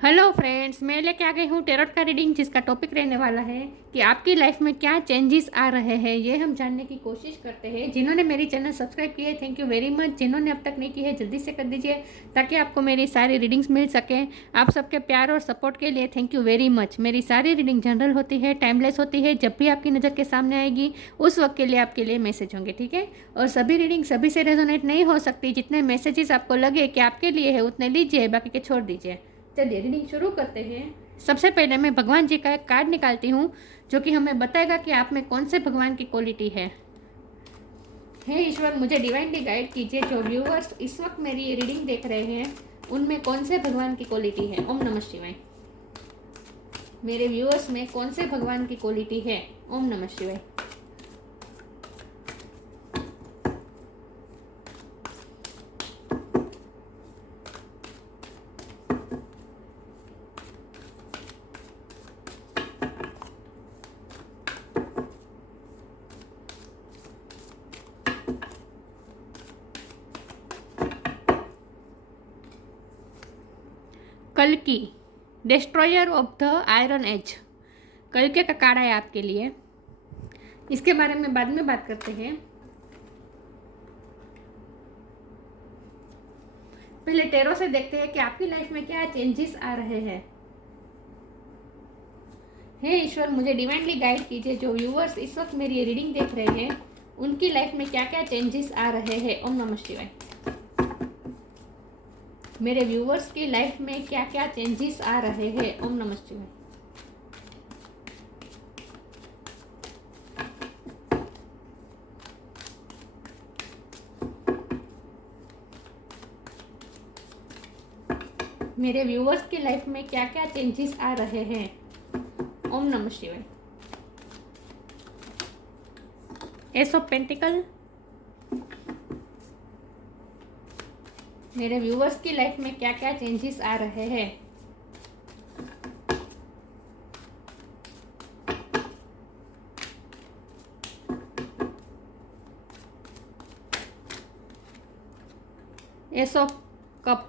Hello friends, मैं लेके आ गई हूँ टेरोट का रीडिंग, जिसका टॉपिक रहने वाला है कि आपकी लाइफ में क्या चेंजेस आ रहे हैं। ये हम जानने की कोशिश करते हैं। जिन्होंने मेरी चैनल सब्सक्राइब की है, थैंक यू वेरी मच। जिन्होंने अब तक नहीं की है, जल्दी से कर दीजिए ताकि आपको मेरी सारी रीडिंग्स मिल सकें। आप सबके प्यार और सपोर्ट के लिए थैंक यू वेरी मच। मेरी सारी रीडिंग जनरल होती है, टाइमलेस होती है। जब भी आपकी नज़र के सामने आएगी उस वक्त के लिए आपके लिए मैसेज होंगे, ठीक है। और सभी रीडिंग सभी से रेजोनेट नहीं हो सकती। जितने मैसेजेस आपको लगे कि आपके लिए है उतने लीजिए, बाकी के छोड़ दीजिए। चलिए रीडिंग शुरू करते हैं। सबसे पहले मैं भगवान जी का एक कार्ड निकालती हूँ जो कि हमें बताएगा कि आप में कौन से भगवान की क्वालिटी है। हे ईश्वर, मुझे डिवाइनली गाइड कीजिए। जो व्यूअर्स इस वक्त मेरी ये रीडिंग देख रहे हैं उनमें कौन से भगवान की क्वालिटी है। ओम नमः शिवाय। मेरे व्यूअर्स में कौन से भगवान की क्वालिटी है। ओम नमः शिवाय। कल्कि, destroyer of the iron as. कल्कि का कार्ड है आपके लिए। इसके बारे में बाद में बात करते हैं। पहले टेरो से देखते हैं कि आपकी लाइफ में क्या चेंजेस आ रहे हैं। हे ईश्वर, मुझे डिवाइनली गाइड कीजिए। जो व्यूअर्स इस वक्त मेरी रीडिंग देख रहे हैं उनकी लाइफ में क्या क्या चेंजेस आ रहे हैं। ओम नमः शिवाय। मेरे व्यूअर्स की लाइफ में क्या क्या चेंजेस आ रहे हैं। ओम नमः शिवाय। मेरे व्यूअर्स की लाइफ में क्या क्या चेंजेस आ रहे हैं। ओम नमः शिवाय। S of pentacle. मेरे व्यूअर्स की लाइफ में क्या क्या चेंजेस आ रहे हैं। S of cup.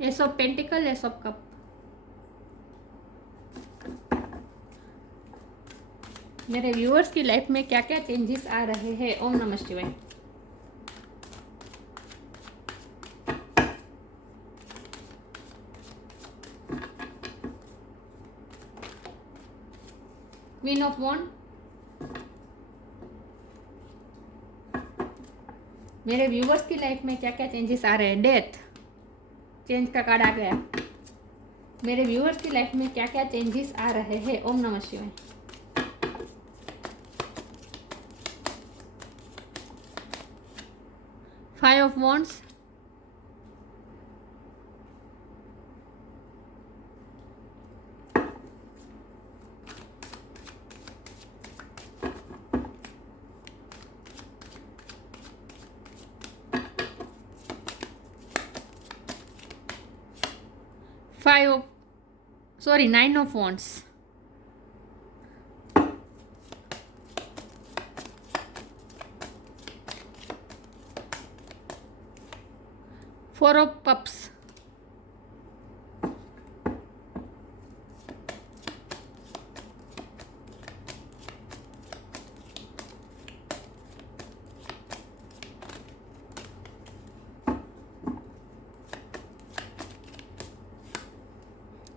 S of pentacle, S of cup. मेरे व्यूअर्स की लाइफ में क्या क्या चेंजेस आ रहे हैं। ओम नमः शिवाय। क्वीन ऑफ वॉन्ड। मेरे व्यूअर्स की लाइफ में क्या क्या चेंजेस आ रहे हैं। डेथ, चेंज का कार्ड आ गया। मेरे व्यूअर्स की लाइफ में क्या क्या चेंजेस आ रहे हैं। ओम नमः शिवाय। Five of wands. Five of sorry 9 of wands. Four of cups.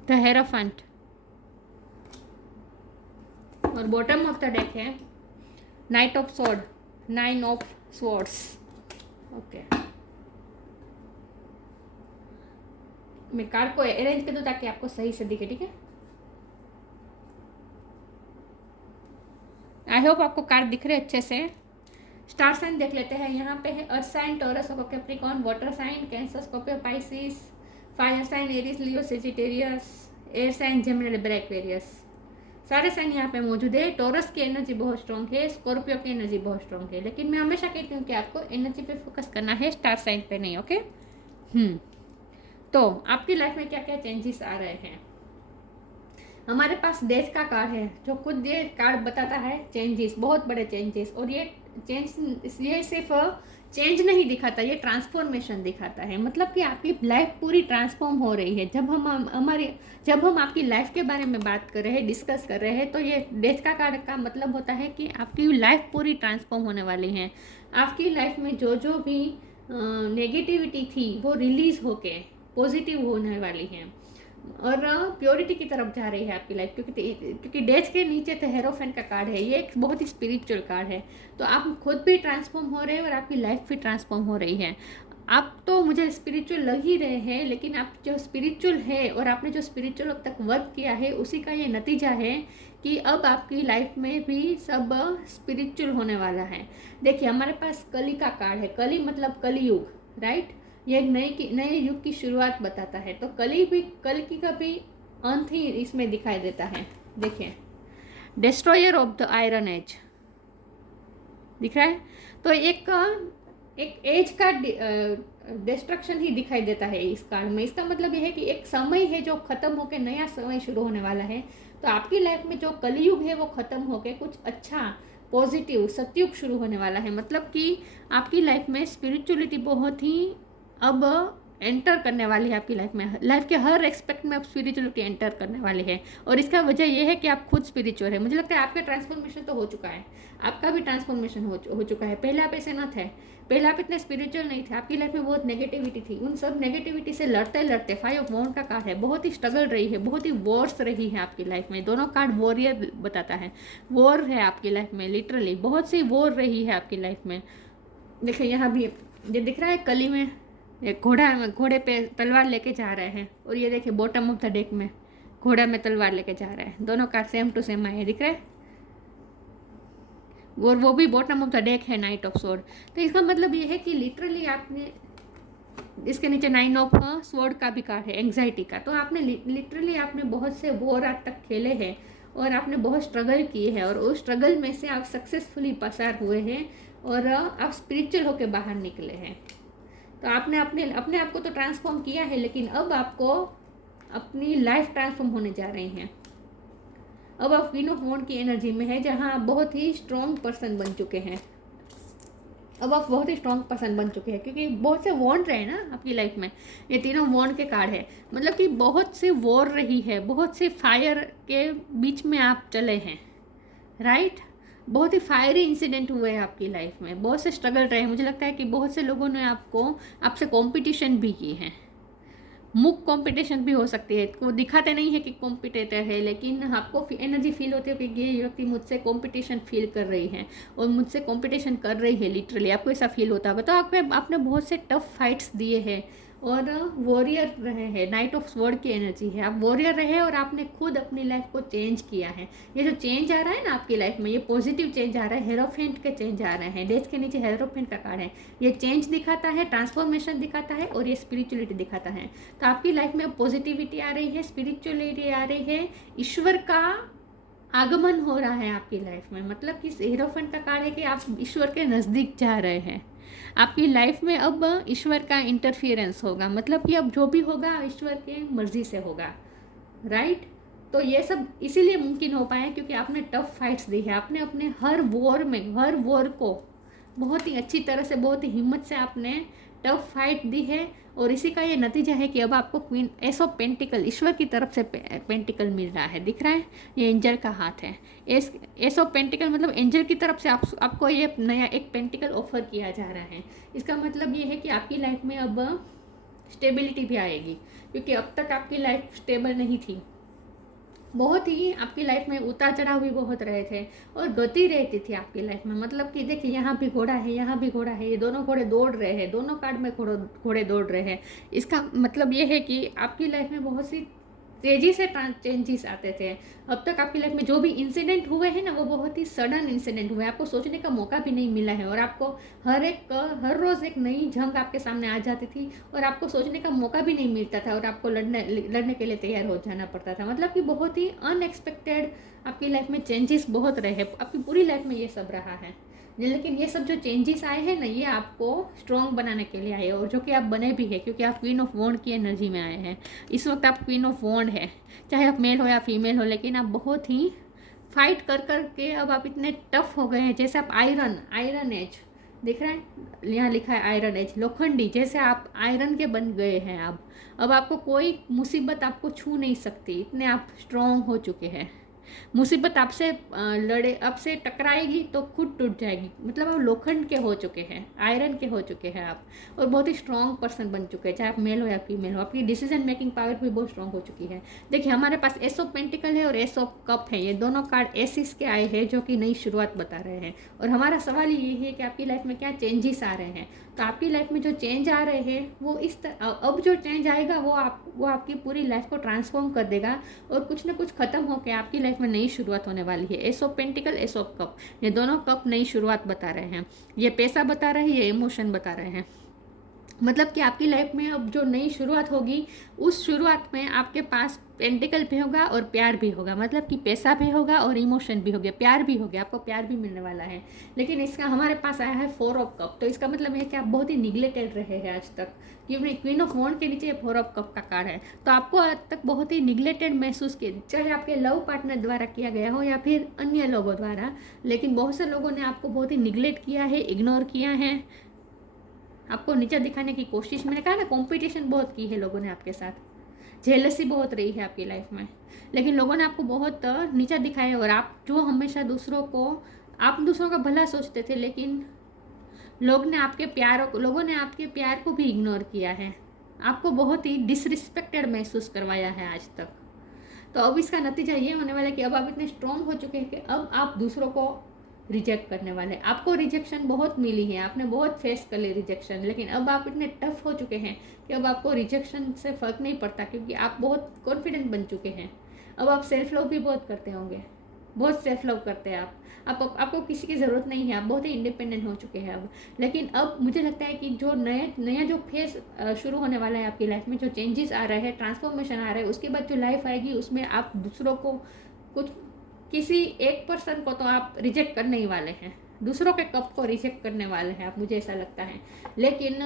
The hierophant. और बॉटम ऑफ द डेक है night of sword, 9 of swords. Okay, मैं कार्ड को अरेंज कर दूं ताकि आपको सही से दिखे, ठीक है। आई होप आपको कार्ड दिख रहे अच्छे से। स्टार साइन देख लेते हैं। यहाँ पे है earth sign, Taurus, Capricorn, water sign, Cancer, Scorpio, Pisces, fire sign, Aries, Leo, Sagittarius, air sign, Gemini, Aquarius. सारे साइन यहाँ पे मौजूद है। टॉरस की एनर्जी बहुत स्ट्रॉन्ग है, स्कॉर्पियो की एनर्जी बहुत स्ट्रॉन्ग है, लेकिन मैं हमेशा कहती हूँ कि आपको एनर्जी पे फोकस करना है, स्टार साइन पे नहीं। ओके। तो आपकी लाइफ में क्या क्या चेंजेस आ रहे हैं। हमारे पास डेथ का कार्ड है, जो खुद ये कार्ड बताता है चेंजेस, बहुत बड़े चेंजेस। और ये सिर्फ चेंज नहीं दिखाता, ये ट्रांसफॉर्मेशन दिखाता है। मतलब कि आपकी लाइफ पूरी ट्रांसफॉर्म हो रही है। जब हम आपकी लाइफ के बारे में बात कर रहे हैं, डिस्कस कर रहे हैं, तो ये डेथ का कार्ड का मतलब होता है कि आपकी लाइफ पूरी ट्रांसफॉर्म होने वाली है। आपकी लाइफ में जो जो भी नेगेटिविटी थी वो रिलीज होके पॉजिटिव होने वाली है और प्योरिटी की तरफ जा रही है आपकी लाइफ। क्योंकि डेथ के नीचे तो हेरोफेंट का कार्ड है, ये एक बहुत ही स्पिरिचुअल कार्ड है। तो आप खुद भी ट्रांसफॉर्म हो रहे हैं और आपकी लाइफ भी ट्रांसफॉर्म हो रही है। आप तो मुझे स्पिरिचुअल लग ही रहे हैं, लेकिन आप जो स्पिरिचुअल है और आपने जो स्पिरिचुअल अब तक वर्क किया है, उसी का ये नतीजा है कि अब आपकी लाइफ में भी सब स्पिरिचुअल होने वाला है। देखिए, हमारे पास कली का कार्ड है। कली मतलब कलियुग, राइट। ये एक नए युग की शुरुआत बताता है। तो कल की का भी अंत ही इसमें दिखाई देता है। देखिए, destroyer of the iron age दिख रहा है। तो एक एज का डिस्ट्रक्शन ही दिखाई देता है इस कार्ड में। इसका मतलब यह है कि एक समय है जो खत्म होकर नया समय शुरू होने वाला है। तो आपकी लाइफ में जो कलयुग है वो खत्म होकर कुछ अच्छा पॉजिटिव सतयुग शुरू होने वाला है। मतलब कि आपकी लाइफ में स्पिरिचुअलिटी बहुत ही अब एंटर करने वाली है आपकी लाइफ में। लाइफ के हर एक्सपेक्ट में अब स्पिरिचुअलिटी एंटर करने वाली है। और इसका वजह यह है कि आप खुद स्पिरिचुअल है। मुझे लगता है आपका ट्रांसफॉर्मेशन तो हो चुका है, आपका भी ट्रांसफॉर्मेशन हो चुका है। पहले आप ऐसे न थे, पहले आप इतने स्पिरिचुअल नहीं थे। आपकी लाइफ में बहुत नेगेटिविटी थी। उन सब नेगेटिविटी से लड़ते लड़ते 5 ऑफ वॉन्ड का कार्ड है, बहुत ही स्ट्रगल रही है, बहुत ही वॉर्स रही है आपकी लाइफ में। दोनों कार्ड वॉरियर बताता है, वॉर है आपकी लाइफ में। लिटरली बहुत सी वॉर रही है आपकी लाइफ में। देखिए, यहाँ भी ये दिख रहा है, कली में एक घोड़े पे तलवार लेके जा रहे हैं। और ये देखिए, बॉटम ऑफ द डेक में घोड़ा में तलवार लेके जा रहा है। दोनों कार्ड सेम टू सेम आए, दिख रहा है। और वो भी बॉटम ऑफ द डेक है, नाइट ऑफ स्वॉर्ड। तो इसका मतलब ये है कि लिटरली आपने इसके नीचे 9 ऑफ स्वॉर्ड का भी कार्ड है, एंग्जाइटी का। तो आपने लिटरली आपने बहुत से वॉर आज तक खेले हैं और आपने बहुत स्ट्रगल किए हैं और उस स्ट्रगल में से आप सक्सेसफुली पसार हुए हैं और आप स्पिरिचुअल होकर बाहर निकले हैं। तो आपने अपने आप को तो ट्रांसफॉर्म किया है, लेकिन अब आपको अपनी लाइफ ट्रांसफॉर्म होने जा रही हैं। अब आप क्वीन ऑफ वॉन्ड की एनर्जी में है, जहां आप बहुत ही स्ट्रॉन्ग पर्सन बन चुके हैं। अब आप बहुत ही स्ट्रॉन्ग पर्सन बन चुके हैं, क्योंकि बहुत से वॉन्ड रहे ना आपकी लाइफ में। ये तीनों वॉन्ड के कार्ड है, मतलब कि बहुत से वॉर रही है, बहुत से फायर के बीच में आप चले हैं, राइट। बहुत ही फायरी इंसिडेंट हुए हैं आपकी लाइफ में, बहुत से स्ट्रगल रहे हैं। मुझे लगता है कि बहुत से लोगों ने आपसे कंपटीशन भी की है। मुख कंपटीशन भी हो सकती है, वो दिखाते नहीं है कि कॉम्पिटिटर है, लेकिन आपको एनर्जी फील होती है कि ये व्यक्ति मुझसे कंपटीशन फील कर रही है और मुझसे कंपटीशन कर रही है। लिटरली आपको ऐसा फील होता होगा। तो आपने बहुत से टफ फाइट्स दिए हैं और वॉरियर रहे हैं। नाइट ऑफ स्वॉर्ड की एनर्जी है, आप वॉरियर रहे और आपने खुद अपनी लाइफ को चेंज किया है। ये जो चेंज आ रहा है ना आपकी लाइफ में, ये पॉजिटिव चेंज आ रहा है। हेरोफेंट के चेंज आ रहे हैं, डेथ के नीचे हेरोफेंट का कार्ड है। ये चेंज दिखाता है, ट्रांसफॉर्मेशन दिखाता है और ये स्पिरिचुअलिटी दिखाता है। तो आपकी लाइफ में पॉजिटिविटी आ रही है, स्पिरिचुअलिटी आ रही है, ईश्वर का आगमन हो रहा है आपकी लाइफ में। मतलब कि हेरोफेंट का कार्ड है कि आप ईश्वर के नज़दीक जा रहे हैं। आपकी लाइफ में अब ईश्वर का इंटरफियरेंस होगा, मतलब कि अब जो भी होगा ईश्वर की मर्जी से होगा, राइट। तो ये सब इसीलिए मुमकिन हो पाया क्योंकि आपने टफ फाइट्स दी है। आपने अपने हर वॉर को बहुत ही अच्छी तरह से, बहुत ही हिम्मत से आपने टफ फाइट दी है और इसी का ये नतीजा है कि अब आपको क्वीन एस ऑफ पेंटिकल, ईश्वर की तरफ से पेंटिकल मिल रहा है। दिख रहा है, ये एंजल का हाथ है। एस ऑफ पेंटिकल मतलब एंजल की तरफ से आपको ये नया एक पेंटिकल ऑफर किया जा रहा है। इसका मतलब ये है कि आपकी लाइफ में अब स्टेबिलिटी भी आएगी, क्योंकि अब तक आपकी लाइफ स्टेबल नहीं थी। बहुत ही आपकी लाइफ में उतार चढ़ाव भी बहुत रहे थे और गति रहती थी आपकी लाइफ में। मतलब कि देखिए, यहाँ भी घोड़ा है, यहाँ भी घोड़ा है, ये दोनों घोड़े दौड़ रहे हैं, दोनों कार्ड में घोड़े दौड़ रहे हैं। इसका मतलब ये है कि आपकी लाइफ में बहुत सी तेज़ी से चेंजेस आते थे। अब तक आपकी लाइफ में जो भी इंसिडेंट हुए हैं ना, वो बहुत ही सडन इंसिडेंट हुए, आपको सोचने का मौका भी नहीं मिला है और आपको हर रोज़ एक नई जंग आपके सामने आ जाती थी और आपको सोचने का मौका भी नहीं मिलता था और आपको लड़ने के लिए तैयार हो जाना पड़ता था। मतलब कि बहुत ही अनएक्सपेक्टेड आपकी लाइफ में चेंजेस बहुत रहे हैं। आपकी पूरी लाइफ में ये सब रहा है। लेकिन ये सब जो चेंजेस आए हैं ना, ये आपको स्ट्रॉन्ग बनाने के लिए आए हैं, और जो कि आप बने भी है, क्योंकि आप क्वीन ऑफ वॉन्ड की एनर्जी में आए हैं। इस वक्त आप क्वीन ऑफ वॉन्ड है, चाहे आप मेल हो या फीमेल हो, लेकिन आप बहुत ही फाइट कर कर के अब आप इतने टफ हो गए हैं। जैसे आप आयरन एज दिख रहा है, यहाँ लिखा है आयरन एज, लोखंडी, जैसे आप आयरन के बन गए हैं। अब आपको कोई मुसीबत आपको छू नहीं सकती, इतने आप स्ट्रॉन्ग हो चुके हैं। मुसीबत आपसे लड़े, आपसे टकराएगी तो खुद टूट जाएगी, मतलब आप लोखंड के हो चुके हैं, आयरन के हो चुके हैं आप, और बहुत ही स्ट्रॉन्ग पर्सन बन चुके हैं, चाहे आप मेल हो या फीमेल हो। आपकी डिसीजन मेकिंग पावर भी बहुत स्ट्रॉन्ग हो चुकी है। देखिए हमारे पास एस ऑफ पेंटिकल है और एस ऑफ कप है, ये दोनों कार्ड एसिस के आए हैं, जो कि नई शुरुआत बता रहे हैं। और हमारा सवाल ये है कि आपकी लाइफ में क्या चेंजेस आ रहे हैं। तो आपकी लाइफ में जो चेंज आ रहे हैं वो इस अब जो चेंज आएगा वो आपकी पूरी लाइफ को ट्रांसफॉर्म कर देगा, और कुछ ना कुछ खत्म होकर आपकी लाइफ में नई शुरुआत होने वाली है। S of pentacle, S of cup, ये दोनों कप नई शुरुआत बता रहे हैं। ये पैसा बता रहे हैं, ये इमोशन बता रहे हैं। मतलब कि आपकी लाइफ में अब जो नई शुरुआत होगी, उस शुरुआत में आपके पास पेंटिकल भी होगा और प्यार भी होगा, मतलब कि पैसा भी होगा और इमोशन भी होगा, प्यार भी होगा, आपको प्यार भी मिलने वाला है। लेकिन इसका हमारे पास आया है 4 ऑफ कप, तो इसका मतलब है कि आप बहुत ही निगलेक्टेड रहे हैं आज तक, क्योंकि क्वीन ऑफ वॉन्ड के नीचे 4 ऑफ कप का कार्ड है। तो आपको आज तक बहुत ही निगलेक्टेड महसूस किया, चाहे आपके लव पार्टनर द्वारा किया गया हो या फिर अन्य लोगों द्वारा, लेकिन बहुत से लोगों ने आपको बहुत ही निगलेक्ट किया है, इग्नोर किया है, आपको नीचा दिखाने की कोशिश, मैंने कहा ना कंपटीशन बहुत की है लोगों ने आपके साथ, जेलसी बहुत रही है आपकी लाइफ में, लेकिन लोगों ने आपको बहुत नीचा दिखाया। और आप जो हमेशा आप दूसरों का भला सोचते थे, लेकिन लोगों ने आपके प्यार को भी इग्नोर किया है, आपको बहुत ही डिसरिस्पेक्टेड महसूस करवाया है आज तक। तो अब इसका नतीजा ये होने वाला है कि अब आप इतने स्ट्रॉन्ग हो चुके हैं कि अब आप दूसरों को रिजेक्ट करने वाले। आपको रिजेक्शन बहुत मिली है, आपने बहुत फेस कर ली रिजेक्शन, लेकिन अब आप इतने टफ हो चुके हैं कि अब आपको रिजेक्शन से फ़र्क नहीं पड़ता, क्योंकि आप बहुत कॉन्फिडेंट बन चुके हैं। अब आप सेल्फ लव भी बहुत करते होंगे, बहुत सेल्फ लव करते हैं आपको किसी की ज़रूरत नहीं है, आप बहुत ही इंडिपेंडेंट हो चुके हैं अब। लेकिन अब मुझे लगता है कि जो नया जो फेस शुरू होने वाला है आपकी लाइफ में, जो चेंजेस आ रहे हैं, ट्रांसफॉर्मेशन आ रहा है, उसके बाद जो लाइफ आएगी उसमें आप दूसरों को किसी एक पर्सन को तो आप रिजेक्ट करने ही वाले हैं, दूसरों के कप को रिजेक्ट करने वाले हैं आप, मुझे ऐसा लगता है। लेकिन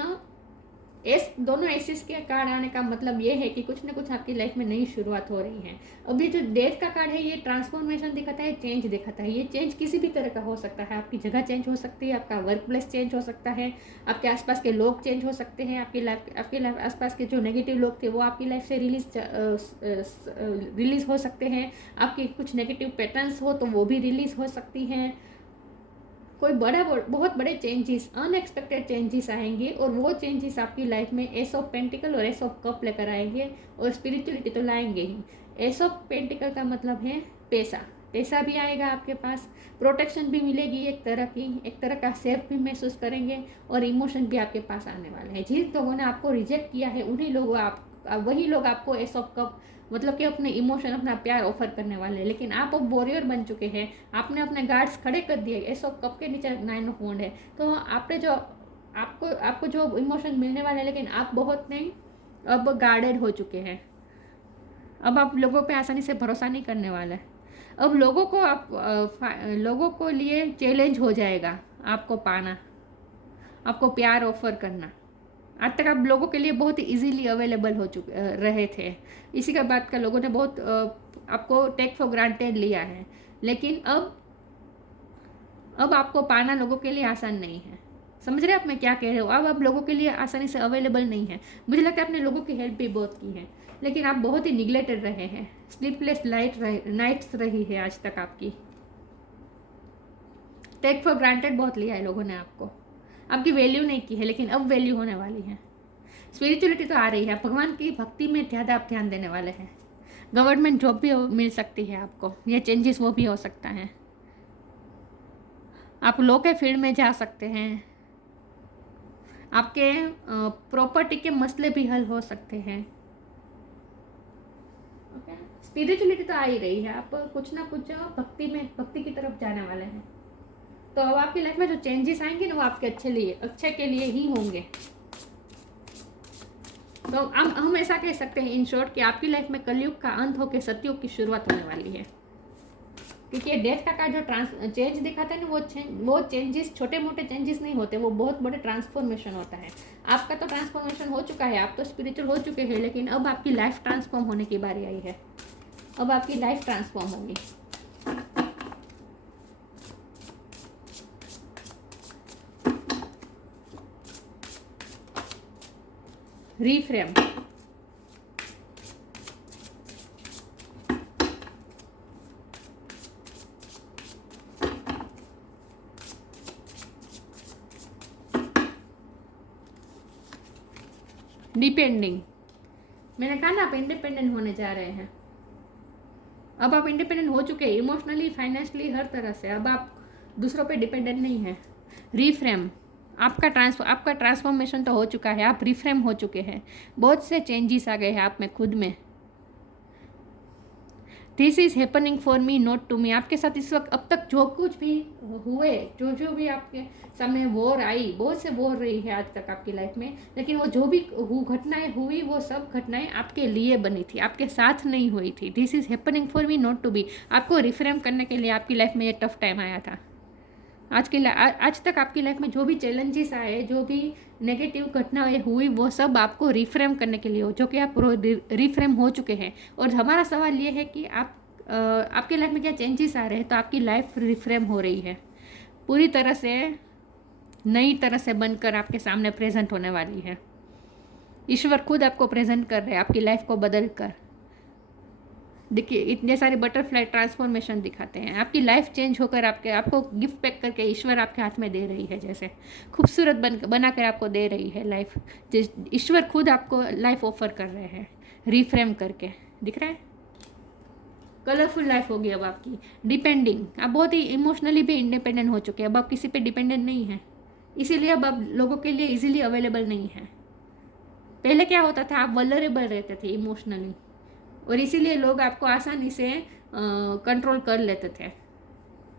दोनों एसिस के कार्ड आने का मतलब ये है कि कुछ ना कुछ आपकी लाइफ में नई शुरुआत हो रही है। अब ये जो डेथ का कार्ड है, ये ट्रांसफॉर्मेशन दिखाता है, चेंज दिखाता है। ये चेंज किसी भी तरह का हो सकता है, आपकी जगह चेंज हो सकती है, आपका वर्क प्लेस चेंज हो सकता है, आपके आसपास के लोग चेंज हो सकते हैं, आपकी लाइफ आसपास के जो नेगेटिव लोग थे वो आपकी लाइफ से रिलीज हो सकते हैं, आपकी कुछ नेगेटिव पैटर्न्स हो तो वो भी रिलीज हो सकती हैं। कोई बहुत बड़े चेंजेस, अनएक्सपेक्टेड चेंजेस आएंगे, और वो चेंजेस आपकी लाइफ में एस ऑफ पेंटिकल और एस ऑफ कप लेकर आएंगे, और स्पिरिचुअलिटी तो लाएंगे ही। एस ऑफ पेंटिकल का मतलब है पैसा भी आएगा आपके पास, प्रोटेक्शन भी मिलेगी, एक तरह का सेफ भी महसूस करेंगे, और इमोशन भी आपके पास आने वाले हैं। जिन लोगों ने आपको रिजेक्ट किया है वही लोग आपको एस ऑफ कप, मतलब कि अपने इमोशन, अपना प्यार ऑफर करने वाले हैं। लेकिन आप अब वॉरियर बन चुके हैं, आपने अपने गार्ड्स खड़े कर दिए। एस ऑफ कप के नीचे 9 ऑफ वॉन्ड है, तो आपने जो आपको जो इमोशन मिलने वाले हैं, लेकिन आप बहुत नहीं अब गार्डेड हो चुके हैं। अब आप लोगों पे आसानी से भरोसा नहीं करने वाले। अब लोगों को लिए चैलेंज हो जाएगा आपको पाना, आपको प्यार ऑफर करना। आज तक आप लोगों के लिए बहुत ही इजीली अवेलेबल हो चुके रहे थे, इसी का बात का लोगों ने बहुत आपको टेक फॉर ग्रांटेड लिया है। लेकिन अब आपको पाना लोगों के लिए आसान नहीं है। समझ रहे आप मैं क्या कह रहे हो? अब आप लोगों के लिए आसानी से अवेलेबल नहीं है। मुझे लगता है आपने लोगों की हेल्प भी बहुत की है, लेकिन आप बहुत ही निगलेक्टेड रहे हैं। स्लीपलेस नाइट्स रही है आज तक आपकी। टेक फॉर ग्रांटेड बहुत लिया है लोगों ने आपकी वैल्यू नहीं की है, लेकिन अब वैल्यू होने वाली है। स्पिरिचुअलिटी तो आ रही है, भगवान की भक्ति में ज़्यादा आप ध्यान देने वाले हैं। गवर्नमेंट जॉब भी मिल सकती है आपको, ये चेंजेस वो भी हो सकता है। आप लॉ के फील्ड में जा सकते हैं, आपके प्रॉपर्टी के मसले भी हल हो सकते हैं। ओके, स्पिरिचुअलिटी तो आ ही रही है, आप कुछ ना कुछ भक्ति की तरफ जाने वाले हैं। तो अब आपकी लाइफ में जो चेंजेस आएंगे ना, वो आपके अच्छे के लिए ही होंगे। तो हम ऐसा कह सकते हैं इन शॉर्ट कि आपकी लाइफ में कलयुग का अंत होकर सतयुग की शुरुआत होने वाली है। क्योंकि ये डेथ का कार्ड जो चेंज दिखाता है ना, वो चेंजेस छोटे मोटे चेंजेस नहीं होते, वो बहुत बड़े ट्रांसफॉर्मेशन होता है। आपका तो ट्रांसफॉर्मेशन हो चुका है, आप तो स्पिरिचुअल हो चुके हैं, लेकिन अब आपकी लाइफ ट्रांसफॉर्म होने की बारी आई है। अब आपकी लाइफ ट्रांसफॉर्म होगी। Reframe, depending. मैंने कहा ना आप इंडिपेंडेंट होने जा रहे हैं। अब आप इंडिपेंडेंट हो चुके हैं, इमोशनली, फाइनेंशियली, हर तरह से। अब आप दूसरों पे डिपेंडेंट नहीं है। रीफ्रेम, आपका ट्रांसफॉर्मेशन तो हो चुका है, आप रिफ्रेम हो चुके हैं। बहुत से चेंजेस आ गए हैं आप में, खुद में। This is happening for me not to me. आपके साथ इस वक्त अब तक जो कुछ भी हुए, जो भी आपके सामने वॉर आई, बहुत से वॉर रही है आज तक आपकी लाइफ में, लेकिन वो जो भी घटनाएं हुई, वो सब घटनाएं आपके लिए बनी थी, आपके साथ नहीं हुई थी। This is happening for me not to be. आपको रिफ्रेम करने के लिए आपकी लाइफ में ये टफ टाइम आया था। आज तक आपकी लाइफ में जो भी चैलेंजेस आए, जो भी नेगेटिव घटनाएं हुई, वो सब आपको रिफ्रेम करने के लिए हो, जो कि आप रिफ्रेम हो चुके हैं। और हमारा सवाल ये है कि आपकी लाइफ में क्या चेंजेस आ रहे हैं। तो आपकी लाइफ रिफ्रेम हो रही है, पूरी तरह से नई तरह से बनकर आपके सामने प्रेजेंट होने वाली है। ईश्वर खुद आपको प्रेजेंट कर रहे हैं, आपकी लाइफ को बदल कर। देखिए, इतने सारे बटरफ्लाई ट्रांसफॉर्मेशन दिखाते हैं। आपकी लाइफ चेंज होकर आपको गिफ्ट पैक करके ईश्वर आपके हाथ में दे रही है, जैसे खूबसूरत बनाकर आपको दे रही है लाइफ। ईश्वर खुद आपको लाइफ ऑफर कर रहे हैं, रिफ्रेम करके। दिख रहा है, कलरफुल लाइफ होगी अब आपकी। डिपेंडिंग, आप बहुत ही इमोशनली भी इंडिपेंडेंट हो चुके हैं। अब आप किसी पे डिपेंडेंट नहीं हैं, इसीलिए अब आप लोगों के लिए इजीली अवेलेबल नहीं है। पहले क्या होता था, आप वल्नरेबल रहते थे इमोशनली, और इसीलिए लोग आपको आसानी से कंट्रोल कर लेते थे।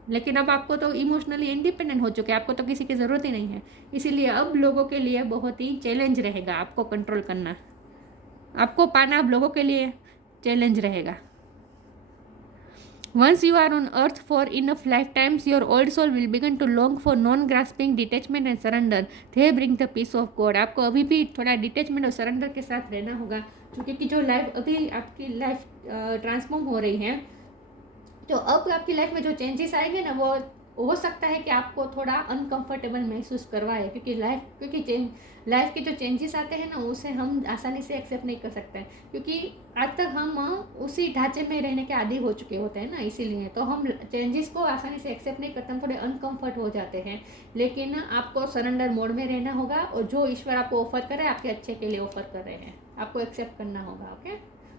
लेकिन अब आपको तो इमोशनली इंडिपेंडेंट हो चुके हैं, आपको तो किसी की ज़रूरत ही नहीं है। इसीलिए अब लोगों के लिए बहुत ही चैलेंज रहेगा आपको कंट्रोल करना, आपको पाना अब लोगों के लिए चैलेंज रहेगा। Once you are on earth for enough lifetimes, your old soul will begin to long for non-grasping, detachment and surrender. They bring the peace of God. आपको अभी भी थोड़ा डिटेचमेंट और सरेंडर के साथ रहना होगा, क्योंकि जो लाइफ अभी आपकी लाइफ ट्रांसफॉर्म हो रही है, तो अब आपकी लाइफ में जो चेंजेस आएंगे ना, वो हो सकता है कि आपको थोड़ा अनकंफर्टेबल महसूस करवाए, क्योंकि लाइफ के जो चेंजेस आते हैं ना, उसे हम आसानी से एक्सेप्ट नहीं कर सकते हैं, क्योंकि आज तक हम उसी ढांचे में रहने के आदी हो चुके होते हैं ना। इसीलिए तो हम चेंजेस को आसानी से एक्सेप्ट नहीं करते, हम थोड़े अनकंफर्ट हो जाते हैं। लेकिन आपको सरेंडर मोड में रहना होगा, और जो ईश्वर आपको ऑफर करे, आपके अच्छे के लिए ऑफर कर रहे हैं, आपको एक्सेप्ट करना होगा। ओके,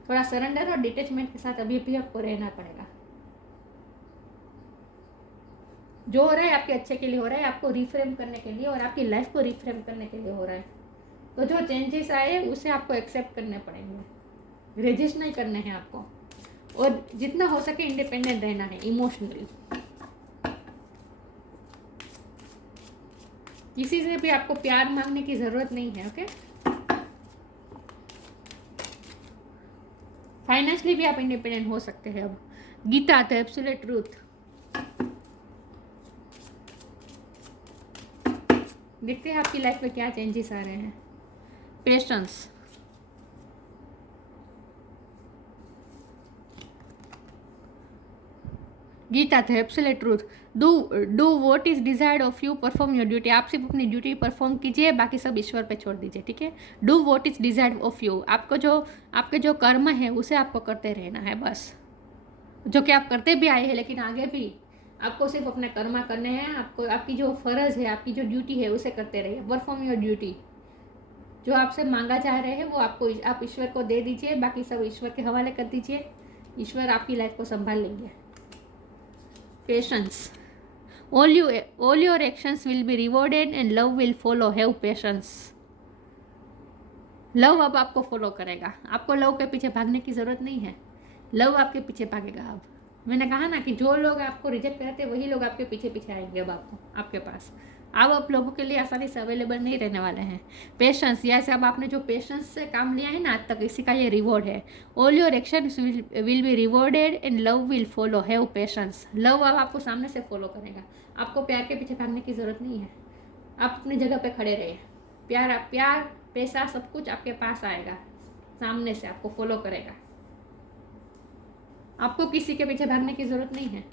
थोड़ा सरेंडर और डिटेचमेंट के साथ अभी भी आपको रहना पड़ेगा। जो हो रहा है आपके अच्छे के लिए हो रहा है, आपको रिफ्रेम करने के लिए और आपकी लाइफ को रिफ्रेम करने के लिए हो रहा है। तो जो चेंजेस आए उसे आपको एक्सेप्ट करने पड़ेंगे, रेजिस्ट नहीं करने हैं आपको, और जितना हो सके इंडिपेंडेंट रहना है इमोशनली। किसी से भी आपको प्यार मांगने की ज़रूरत नहीं है। ओके, फाइनेंशियली भी आप इंडिपेंडेंट हो सकते हैं अब। Gita the absolute truth. देखते हैं आपकी लाइफ में क्या चेंजेस आ रहे हैं। Patience, Gita the absolute truth. Do what is desired of you, perform your duty. आप सिर्फ अपनी ड्यूटी परफॉर्म कीजिए, बाकी सब ईश्वर पे छोड़ दीजिए। ठीक है, do what is desired of you. आपके जो कर्म है उसे आपको करते रहना है बस, जो कि आप करते भी आए हैं, लेकिन आगे भी आपको सिर्फ अपने कर्म करने हैं। आपकी जो फ़र्ज़ है, आपकी जो ड्यूटी है, उसे करते रहिए। Perform your duty. जो आपसे मांगा जा रहे हैं वो आप ईश्वर को दे दीजिए, बाकी सब ईश्वर के हवाले कर दीजिए। ईश्वर आपकी लाइफ को संभाल लेंगे। Patience, all your actions will be rewarded and love will follow. Have patience. Love अब आपको फॉलो करेगा, आपको लव के पीछे भागने की ज़रूरत नहीं है, लव आपके पीछे भागेगा। अब मैंने कहा ना कि जो लोग आपको रिजेक्ट करते हैं वही लोग आपके पीछे पीछे आएंगे अब आपके पास। आप लोगों के लिए आसानी से अवेलेबल नहीं रहने वाले हैं। पेशेंस, जैसे अब आपने जो पेशेंस से काम लिया है ना आज तक, इसी का ये रिवॉर्ड है। All your actions will be rewarded and love will follow. Have patience. Love अब आपको सामने से फॉलो करेगा। आपको प्यार के पीछे भागने की ज़रूरत नहीं है। आप अपनी जगह पे खड़े रहिए। प्यार पैसा सब कुछ आपके पास आएगा, सामने से आपको फॉलो करेगा। आपको किसी के पीछे भागने की ज़रूरत नहीं है।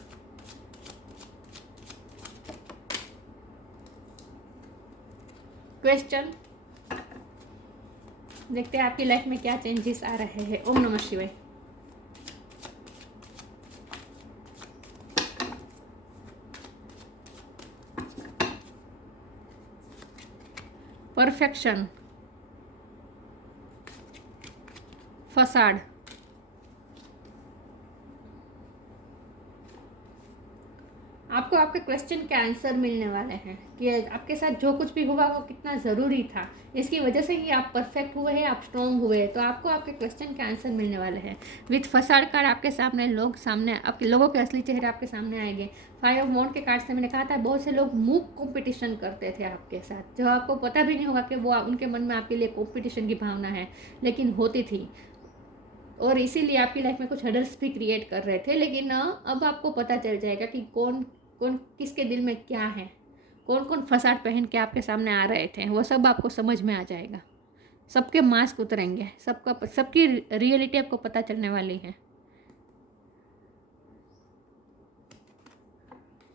क्वेश्चन देखते हैं आपकी लाइफ में क्या चेंजेस आ रहे हैं। ओम नमः शिवाय। परफेक्शन, फसाड, आपको आपके क्वेश्चन के आंसर मिलने वाले हैं कि आपके साथ जो कुछ भी हुआ वो कितना ज़रूरी था, इसकी वजह से ही आप परफेक्ट हुए हैं, आप स्ट्रॉन्ग हुए हैं। तो आपको आपके क्वेश्चन के आंसर मिलने वाले हैं। विथ फसाड कार्ड आपके सामने आपके लोगों के असली चेहरे आपके सामने आएंगे। 5 ऑफ वांड के कार्ड से मैंने कहा था बहुत से लोग मूक कॉम्पिटिशन करते थे आपके साथ, जो आपको पता भी नहीं होगा कि वो उनके मन में आपके लिए कॉम्पिटिशन की भावना है, लेकिन होती थी। और इसीलिए आपकी लाइफ में कुछ हडल्स भी क्रिएट कर रहे थे। लेकिन अब आपको पता चल जाएगा कि कौन कौन किसके दिल में क्या है, कौन कौन फसाद पहन के आपके सामने आ रहे थे, वो सब आपको समझ में आ जाएगा। सबके मास्क उतरेंगे, सबकी रियलिटी आपको पता चलने वाली है।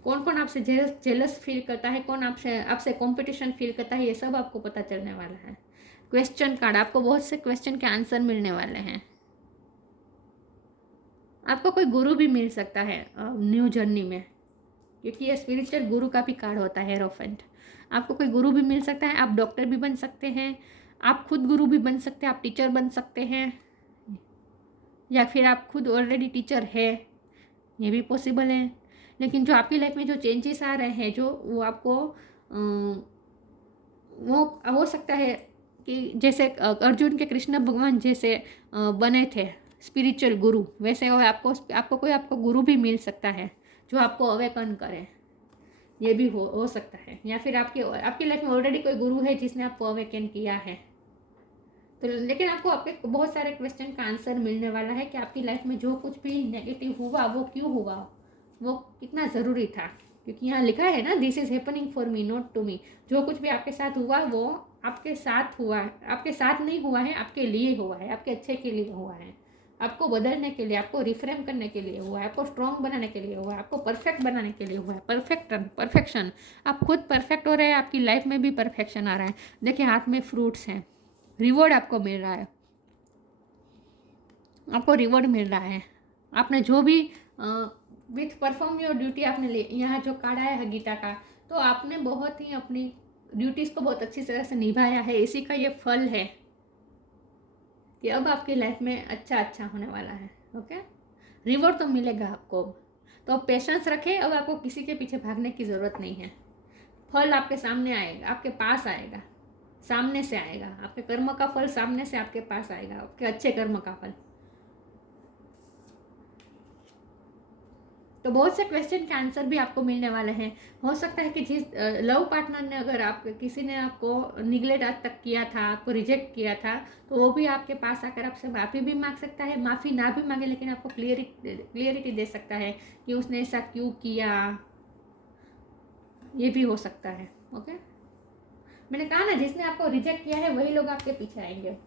कौन कौन आपसे जेलस फील करता है, कौन आपसे कंपटीशन फील करता है, ये सब आपको पता चलने वाला है। क्वेश्चन कार्ड, आपको बहुत से क्वेश्चन के आंसर मिलने वाले हैं। आपको कोई गुरु भी मिल सकता है न्यू जर्नी में, क्योंकि ये स्पिरिचुअल गुरु का भी कार्ड होता है हेरोफेंट। आपको कोई गुरु भी मिल सकता है। आप डॉक्टर भी बन सकते हैं, आप खुद गुरु भी बन सकते हैं, आप टीचर बन सकते हैं, या फिर आप खुद ऑलरेडी टीचर है, ये भी पॉसिबल है। लेकिन जो आपकी लाइफ में जो चेंजेस आ रहे हैं, जो वो आपको वो हो सकता है कि जैसे अर्जुन के कृष्ण भगवान जैसे बने थे स्पिरिचुअल गुरु, वैसे आपको गुरु भी मिल सकता है जो आपको अवेकन करे। ये भी हो सकता है। या फिर आपकी लाइफ में ऑलरेडी कोई गुरु है जिसने आपको अवेकन किया है। तो लेकिन आपको आपके बहुत सारे क्वेश्चन का आंसर मिलने वाला है कि आपकी लाइफ में जो कुछ भी नेगेटिव हुआ वो क्यों हुआ, वो कितना ज़रूरी था। क्योंकि यहाँ लिखा है ना, this is happening for me not to me. जो कुछ भी आपके साथ हुआ वो आपके साथ हुआ है, आपके साथ नहीं हुआ है, आपके लिए हुआ है, आपके अच्छे के लिए हुआ है, आपको बदलने के लिए, आपको रिफ्रेम करने के लिए हुआ है, आपको स्ट्रॉन्ग बनाने के लिए हुआ है, आपको परफेक्ट बनाने के लिए हुआ है। परफेक्शन, आप खुद परफेक्ट हो रहे हैं, आपकी लाइफ में भी परफेक्शन आ रहा है। देखिए हाथ में फ्रूट्स हैं, रिवॉर्ड आपको मिल रहा है, आपको रिवॉर्ड मिल रहा है। आपने जो भी विथ परफॉर्म योर ड्यूटी आपने यहाँ जो कार्ड आया है गीता का, तो आपने बहुत ही अपनी ड्यूटीज़ को बहुत अच्छी तरह से निभाया है। इसी का ये फल है कि अब आपकी लाइफ में अच्छा होने वाला है। ओके, रिवॉर्ड तो मिलेगा आपको। तो अब पेशेंस रखें, अब आपको किसी के पीछे भागने की ज़रूरत नहीं है। फल आपके सामने आएगा, आपके पास आएगा, सामने से आएगा। आपके कर्म का फल सामने से आपके पास आएगा, आपके अच्छे कर्म का फल। तो बहुत से क्वेश्चन के आंसर भी आपको मिलने वाले हैं। हो सकता है कि जिस लव पार्टनर ने, अगर किसी ने आपको निगलेक्ट आज तक किया था, आपको रिजेक्ट किया था, तो वो भी आपके पास आकर आपसे माफ़ी भी मांग सकता है। माफ़ी ना भी मांगे लेकिन आपको क्लियरिटी दे सकता है कि उसने ऐसा क्यों किया, ये भी हो सकता है। ओके, मैंने कहा ना, जिसने आपको रिजेक्ट किया है वही लोग आपके पीछे आएंगे।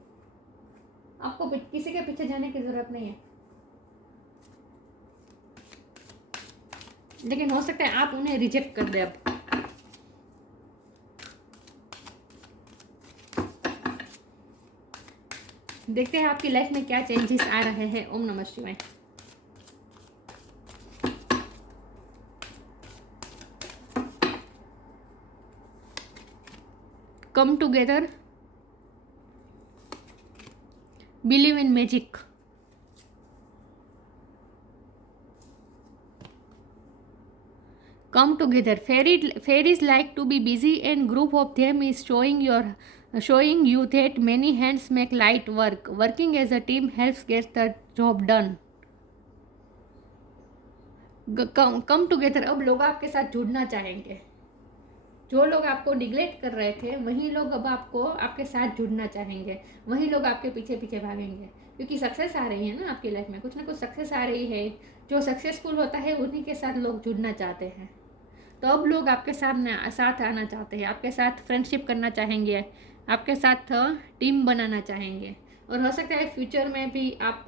आपको किसी के पीछे जाने की ज़रूरत नहीं है। लेकिन हो सकता है आप उन्हें रिजेक्ट कर दे। अब देखते हैं आपकी लाइफ में क्या चेंजेस आ रहे हैं। ओम नमः शिवाय। Come together, believe in magic, come together. Fairies like to be busy and group of them is showing you that many hands make light work. Working as a team helps get the job done. Come together, अब लोग आपके साथ जुड़ना चाहेंगे। जो लोग आपको neglect कर रहे थे वही लोग अब आपको आपके साथ जुड़ना चाहेंगे, वही लोग आपके पीछे पीछे भागेंगे, क्योंकि सक्सेस आ रही है ना आपकी लाइफ में, कुछ ना कुछ सक्सेस आ रही है। जो सक्सेसफुल होता है उन्हीं के साथ लोग जुड़ना चाहते हैं। तो अब लोग आपके सामने साथ आना चाहते हैं, आपके साथ फ्रेंडशिप करना चाहेंगे, आपके साथ टीम बनाना चाहेंगे। और हो सकता है फ्यूचर में भी आप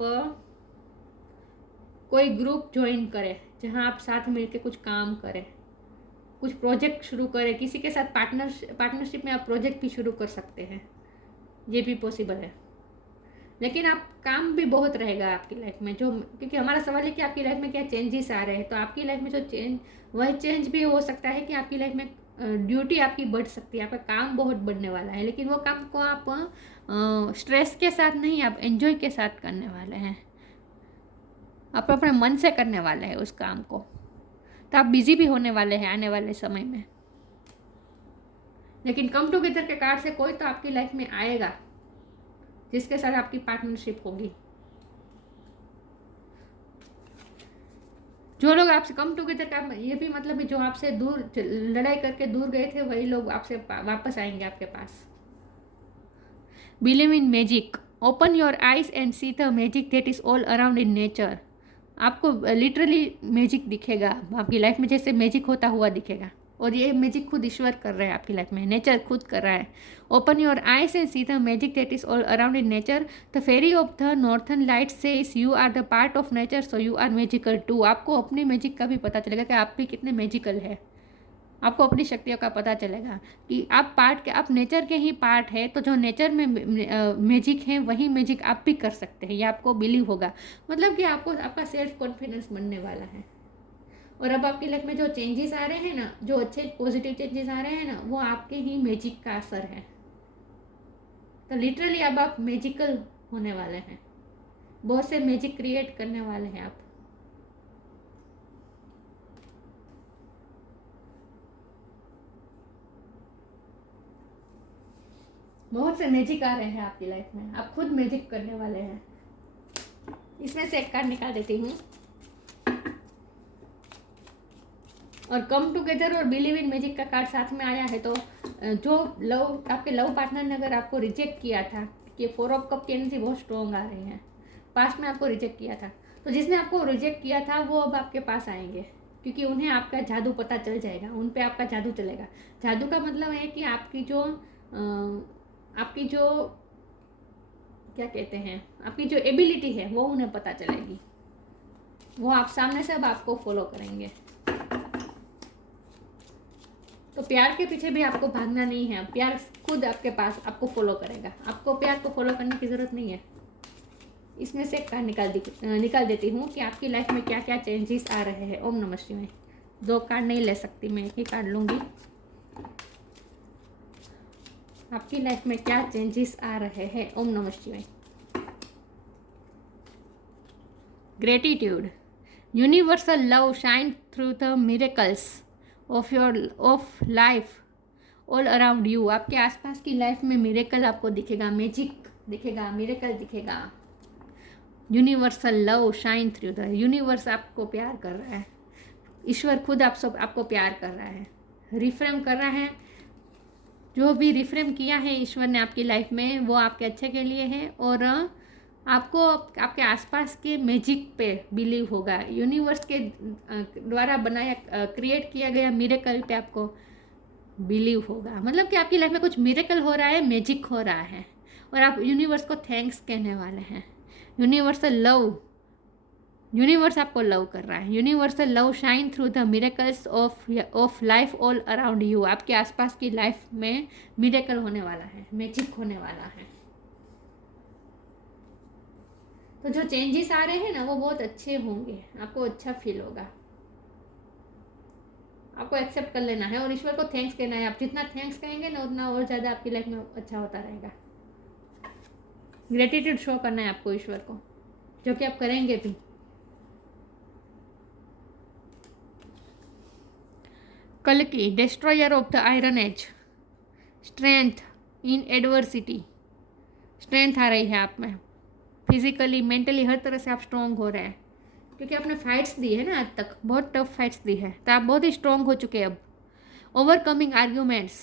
कोई ग्रुप ज्वाइन करें जहां आप साथ मिलकर कुछ काम करें, कुछ प्रोजेक्ट शुरू करें, किसी के साथ पार्टनरशिप में आप प्रोजेक्ट भी शुरू कर सकते हैं, ये भी पॉसिबल है। लेकिन आप काम भी बहुत रहेगा आपकी लाइफ में, जो क्योंकि हमारा सवाल है कि आपकी लाइफ में क्या चेंजेस आ रहे हैं। तो आपकी लाइफ में जो वह चेंज भी हो सकता है कि आपकी लाइफ में ड्यूटी आपकी बढ़ सकती है, आपका काम बहुत बढ़ने वाला है, लेकिन वो काम को आप स्ट्रेस के साथ नहीं, आप एंजॉय के साथ करने वाले हैं, आप अपने मन से करने वाले हैं उस काम को। तो आप बिजी भी होने वाले हैं आने वाले समय में। लेकिन कम टुगेदर के कार्ड से कोई तो आपकी लाइफ में आएगा जिसके साथ आपकी पार्टनरशिप होगी। जो लोग आपसे कम टुगेदर का ये भी मतलब है जो आपसे दूर लड़ाई करके दूर गए थे वही लोग आपसे वापस आएंगे आपके पास। Believe in magic, open your eyes and see the magic that is all around in nature. आपको लिटरली मैजिक दिखेगा आपकी लाइफ में, जैसे मैजिक होता हुआ दिखेगा, और ये मैजिक खुद ईश्वर कर रहे हैं आपकी लाइफ में, नेचर खुद कर रहा है। Open your eyes and see the magic that is all around in nature. The fairy of the northern light says you are the part of nature so you are magical too. आपको अपनी magic का भी पता चलेगा कि आप भी कितने मैजिकल है, आपको अपनी शक्तियों का पता चलेगा कि आप आप नेचर के ही पार्ट है। तो जो नेचर में मैजिक है वही मैजिक आप भी कर सकते हैं, ये आपको बिलीव होगा। मतलब कि आपको आपका सेल्फ कॉन्फिडेंस बनने वाला है। और अब आपकी लाइफ में जो चेंजेस आ रहे हैं ना, जो अच्छे पॉजिटिव चेंजेस आ रहे हैं ना, वो आपके ही मैजिक का असर है। तो लिटरली अब आप मैजिकल होने वाले हैं, बहुत से मैजिक क्रिएट करने वाले हैं आप। बहुत से मैजिक आ रहे हैं आपकी लाइफ में, आप खुद मैजिक करने वाले हैं। इसमें से एक कार्ड निकाल देती हूँ। और कम टुगेदर और बिलीव इन मैजिक का कार्ड साथ में आया है। तो जो आपके लव पार्टनर ने अगर आपको रिजेक्ट किया था, कि 4 ऑफ कप की एनर्जी बहुत स्ट्रॉन्ग आ रही है, पास्ट में आपको रिजेक्ट किया था, तो जिसने आपको रिजेक्ट किया था वो अब आपके पास आएंगे, क्योंकि उन्हें आपका जादू पता चल जाएगा, उन पे आपका जादू चलेगा। जादू का मतलब है कि आपकी जो क्या कहते हैं, आपकी जो एबिलिटी है वो उन्हें पता चलेगी, वो आप सामने से अब आपको फॉलो करेंगे। तो प्यार के पीछे भी आपको भागना नहीं है, प्यार खुद आपके पास आपको फॉलो करेगा, आपको प्यार को फॉलो करने की ज़रूरत नहीं है। इसमें से एक कार्ड निकाल देती हूँ कि आपकी लाइफ में क्या क्या चेंजेस आ रहे हैं। ओम नमः शिवाय। 2 कार्ड नहीं ले सकती मैं, एक ही कार्ड लूँगी। आपकी लाइफ में क्या चेंजेस आ रहे हैं। ओम नमः शिवाय। Gratitude, universal love shine through the miracles of life all around you. आपके आसपास की लाइफ में मिरेकल आपको दिखेगा, मैजिक दिखेगा, मिरेकल दिखेगा। Universal love shine through the, universe आपको प्यार कर रहा है, ईश्वर खुद आपको प्यार कर रहा है, रिफ्रेम कर रहा है। जो भी रिफ्रेम किया है ईश्वर ने आपकी लाइफ में वो आपके अच्छे के लिए है, और आपको आपके आसपास के मैजिक पे बिलीव होगा। यूनिवर्स के द्वारा बनाया क्रिएट किया गया मिरेकल पे आपको बिलीव होगा। मतलब कि आपकी लाइफ में कुछ मिरेकल हो रहा है, मैजिक हो रहा है, और आप यूनिवर्स को थैंक्स कहने वाले हैं। यूनिवर्सल लव, यूनिवर्स आपको लव कर रहा है। Universal love shine through the miracles of life all around you. आपके आसपास की लाइफ में मिरेकल होने वाला है, मैजिक होने वाला है। तो जो चेंजेस आ रहे हैं ना वो बहुत अच्छे होंगे, आपको अच्छा फील होगा, आपको एक्सेप्ट कर लेना है और ईश्वर को थैंक्स कहना है। आप जितना थैंक्स कहेंगे ना उतना और ज़्यादा आपकी लाइफ में अच्छा होता रहेगा। ग्रेटिट्यूड शो करना है आपको ईश्वर को, जो कि आप करेंगे भी। कल्कि, destroyer of the iron age, strength in adversity. Strength आ रही है आप में, फिजिकली मेंटली हर तरह से आप स्ट्रॉन्ग हो रहे हैं, क्योंकि आपने फाइट्स दी है ना आज तक, बहुत टफ फाइट्स दी है, तो आप बहुत ही स्ट्रॉन्ग हो चुके हैं अब। ओवरकमिंग आर्ग्यूमेंट्स,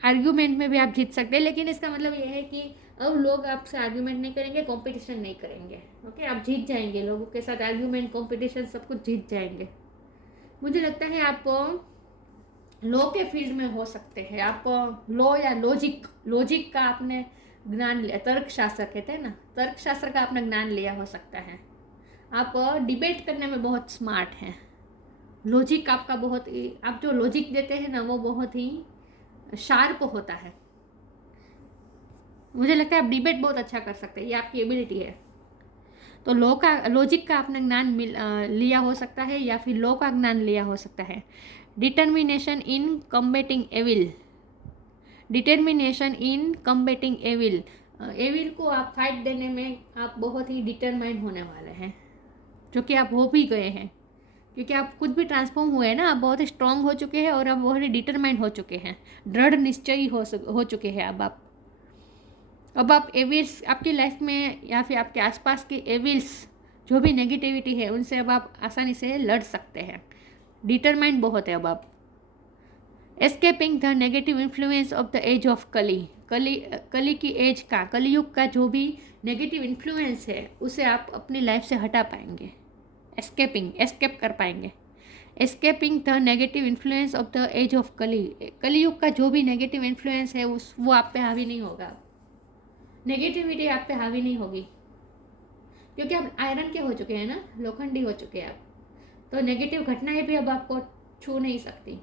आर्ग्यूमेंट में भी आप जीत सकते हैं, लेकिन इसका मतलब ये है कि अब लोग आपसे आर्ग्यूमेंट नहीं करेंगे, कंपटीशन नहीं करेंगे। ओके, आप जीत जाएंगे, लोगों के साथ आर्ग्यूमेंट, कंपटीशन सब कुछ जीत जाएंगे। मुझे लगता है आप लॉ के फील्ड में हो सकते हैं। आप लॉ या लॉजिक का आपने ज्ञान लिया, तर्कशास्त्र कहते हैं ना, तर्कशास्त्र का आपने ज्ञान लिया हो सकता है। आप डिबेट करने में बहुत स्मार्ट हैं। लॉजिक आपका बहुत ही, आप जो लॉजिक देते हैं ना वो बहुत ही शार्प होता है। मुझे लगता है आप डिबेट बहुत अच्छा कर सकते हैं, ये आपकी एबिलिटी है। तो लॉजिक का आपने ज्ञान लिया हो सकता है, या फिर लॉ का ज्ञान लिया हो सकता है। Determination in combating evil, determination in combating evil, evil को आप फाइट देने में आप बहुत ही डिटरमाइंड होने वाले हैं, जो कि आप हो भी गए हैं, क्योंकि आप खुद भी ट्रांसफॉर्म हुए हैं ना, आप बहुत ही स्ट्रांग हो चुके हैं और आप बहुत ही डिटरमाइंड हो चुके हैं, दृढ़ निश्चयी हो चुके हैं। अब आप एविल्स आपकी लाइफ में या फिर आपके आसपास के एविल्स जो भी नेगेटिविटी है उनसे अब आप आसानी से लड़ सकते हैं, डिटरमाइंड बहुत है अब आप। Escaping the negative influence of the age of Kali की एज का, कलियुग का जो भी नेगेटिव इन्फ्लुएंस है उसे आप अपनी लाइफ से हटा पाएंगे। एस्केप कर पाएंगे। Escaping the negative influence of the age of Kaliyuga का जो भी नेगेटिव इन्फ्लुएंस है वो आप पे हावी नहीं होगा, नेगेटिविटी आप पे हावी नहीं होगी, क्योंकि आप आयरन के हो चुके हैं ना, लोखंडी हो चुके हैं आप, तो नेगेटिव घटनाएं भी अब आपको छू नहीं सकती,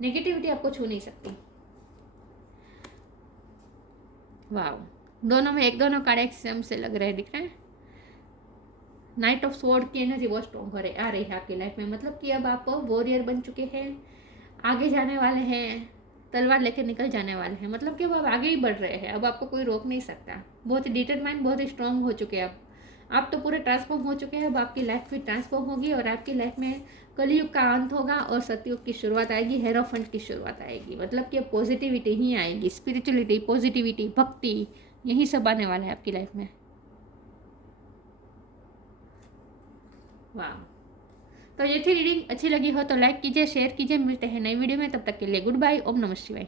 नेगेटिविटी आपको छू नहीं सकती। वाह, दोनों में दोनों कार्ड एक सेम से लग रहे हैं, दिख रहे हैं। नाइट ऑफ स्वॉर्ड की एनर्जी बहुत स्ट्रॉन्ग आ रही है आपकी लाइफ में, मतलब कि अब आप वॉरियर बन चुके हैं, आगे जाने वाले हैं, तलवार लेकर निकल जाने वाले हैं, मतलब कि अब आप आगे ही बढ़ रहे हैं, अब आपको कोई रोक नहीं सकता। बहुत ही डिटरमाइंड, बहुत ही स्ट्रांग हो चुके हैं आप तो पूरे ट्रांसफॉर्म हो चुके हैं। अब आपकी लाइफ भी ट्रांसफॉर्म होगी और आपकी लाइफ में कलयुग का अंत होगा और सतयुग की शुरुआत आएगी, हेरोफेंट की शुरुआत आएगी, मतलब कि अब पॉजिटिविटी ही आएगी, स्पिरिचुअलिटी, पॉजिटिविटी, भक्ति, यही सब आने वाला है आपकी लाइफ में। वाह, तो ये थी रीडिंग, अच्छी लगी हो तो लाइक कीजिए, शेयर कीजिए, मिलते हैं नई वीडियो में, तब तक के लिए गुड बाय, ओम नमः शिवाय।